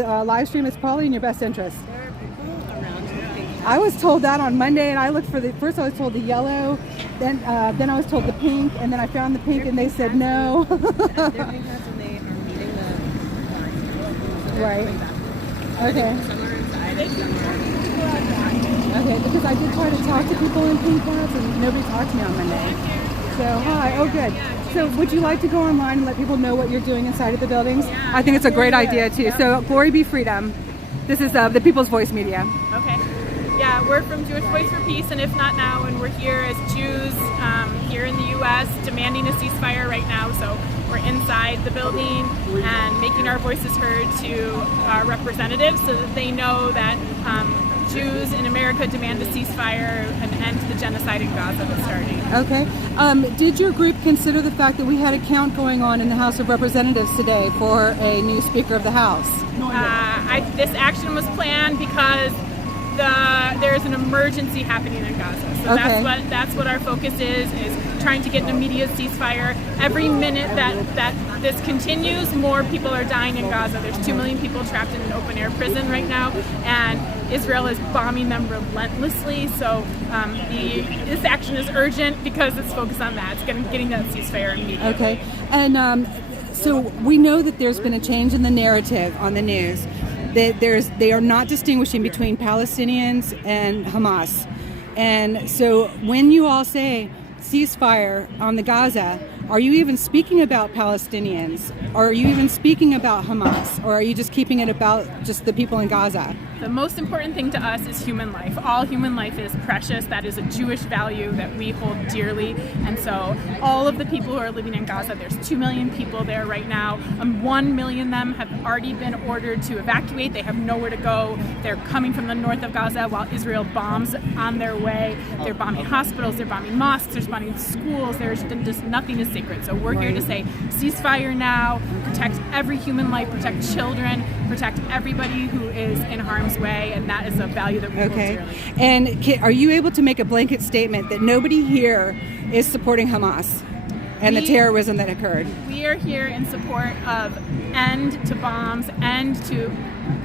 the live stream is probably in your best interest. There are people around who I was told that on Monday, and I looked for first I was told the yellow, then I was told the pink, and then I found the pink, and they said no. they're doing that when they are meeting the Right. Okay. Some are inside, some are Okay, because I did try to talk to people in pink hats, and nobody talked to me on Monday. So, hi. Oh, good. So, would you like to go online and let people know what you're doing inside of the buildings? Yeah. I think it's a great idea, too. Yep. So, Glory Be Freedom. This is the People's Voice Media. Okay. Yeah, we're from Jewish Voice for Peace, and if not now, and we're here as Jews here in the U.S. demanding a ceasefire right now. So we're inside the building and making our voices heard to our representatives so that they know that Jews in America demand a ceasefire and end to the genocide in Gaza that's starting. Okay. Did your group consider the fact that we had a count going on in the House of Representatives today for a new Speaker of the House? This action was planned because there's an emergency happening in Gaza. So Okay. that's what our focus is trying to get an immediate ceasefire. Every minute that this continues, more people are dying in Gaza. There's 2 million people trapped in an open air prison right now, and Israel is bombing them relentlessly. So this action is urgent because it's focused on that. It's getting that ceasefire immediately. Okay. And so we know that there's been a change in the narrative on the news. That they are not distinguishing between Palestinians and Hamas. And so when you all say ceasefire on the Gaza, are you even speaking about Palestinians? Or are you even speaking about Hamas? Or are you just keeping it about just the people in Gaza? The most important thing to us is human life. All human life is precious. That is a Jewish value that we hold dearly. And so all of the people who are living in Gaza, there's 2 million people there right now. 1 million of them have already been ordered to evacuate. They have nowhere to go. They're coming from the north of Gaza while Israel bombs on their way. They're bombing hospitals, they're bombing mosques, they're bombing schools. There's just nothing is sacred. So we're here to say ceasefire now, protect every human life, protect children, protect everybody who is in harm's way, and that is a value that we hold dearly. And are you able to make a blanket statement that nobody here is supporting Hamas and the terrorism that occurred? We are here in support of end to bombs, end to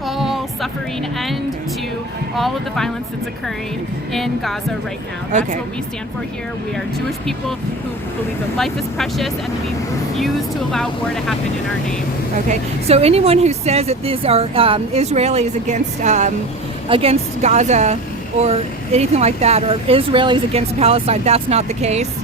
all suffering, end to all of the violence that's occurring in Gaza right now. That's what we stand for here. We are Jewish people who believe that life is precious, and we refuse to allow war to happen in our name. Okay, so anyone who says that these are Israelis against Gaza or anything like that, or Israelis against Palestine, that's not the case?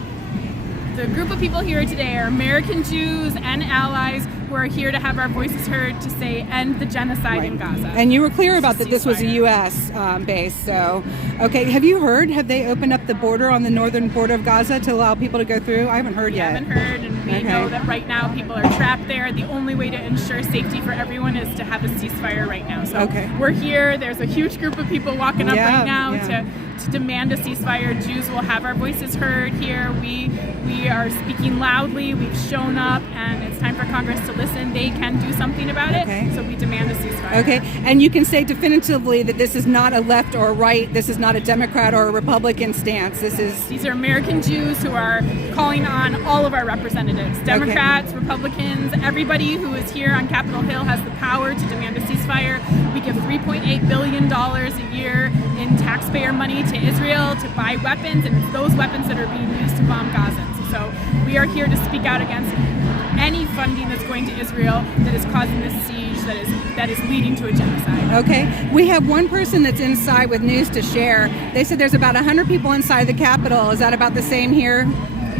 The group of people here today are American Jews and allies who are here to have our voices heard to say end the genocide in Gaza. And you were clear about that this was a U.S. base. So, okay, have they opened up the border on the northern border of Gaza to allow people to go through? I haven't heard yet. We haven't heard, and we know that right now people are trapped there. The only way to ensure safety for everyone is to have a ceasefire right now. So we're here. There's a huge group of people walking up right now to demand a ceasefire. Jews will have our voices heard here. We are speaking loudly. We've shown up, and it's time for Congress to listen. They can do something about it, so we demand a ceasefire. Okay, and you can say definitively that this is not a left or a right. This is not a Democrat or a Republican stance. These are American Jews who are calling on all of our representatives, Democrats, Republicans, everybody who is here on Capitol Hill has the power to demand a ceasefire. We give $3.8 billion a year in taxpayer money to Israel to buy weapons, and it's those weapons that are being used to bomb Gazans. So we are here to speak out against any funding that's going to Israel that is causing this siege that is leading to a genocide. Okay, we have one person that's inside with news to share. They said there's about 100 people inside the Capitol. Is that about the same here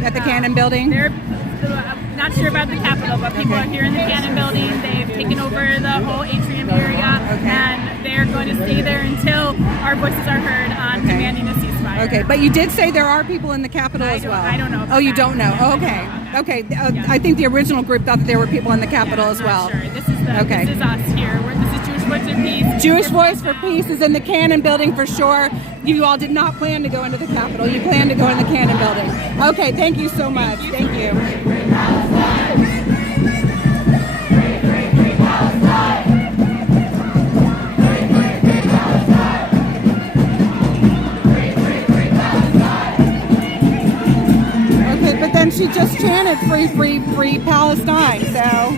at the Cannon Building? I'm not sure about the Capitol, but people are here in the Cannon Building. They've taken over the whole atrium area, and they're going to stay there until our voices are heard on demanding a ceasefire. Okay, but you did say there are people in the Capitol as well. I don't know. Oh, you don't know? Oh, okay. Okay. I think the original group thought that there were people in the Capitol as well. Sure. This is us here. This is Jewish Voice for Peace. Jewish Voice for Peace is in the Cannon Building for sure. You all did not plan to go into the Capitol. You planned to go in the Cannon Building. Okay, thank you so much. Thank you. But then she just chanted free, free, free Palestine, so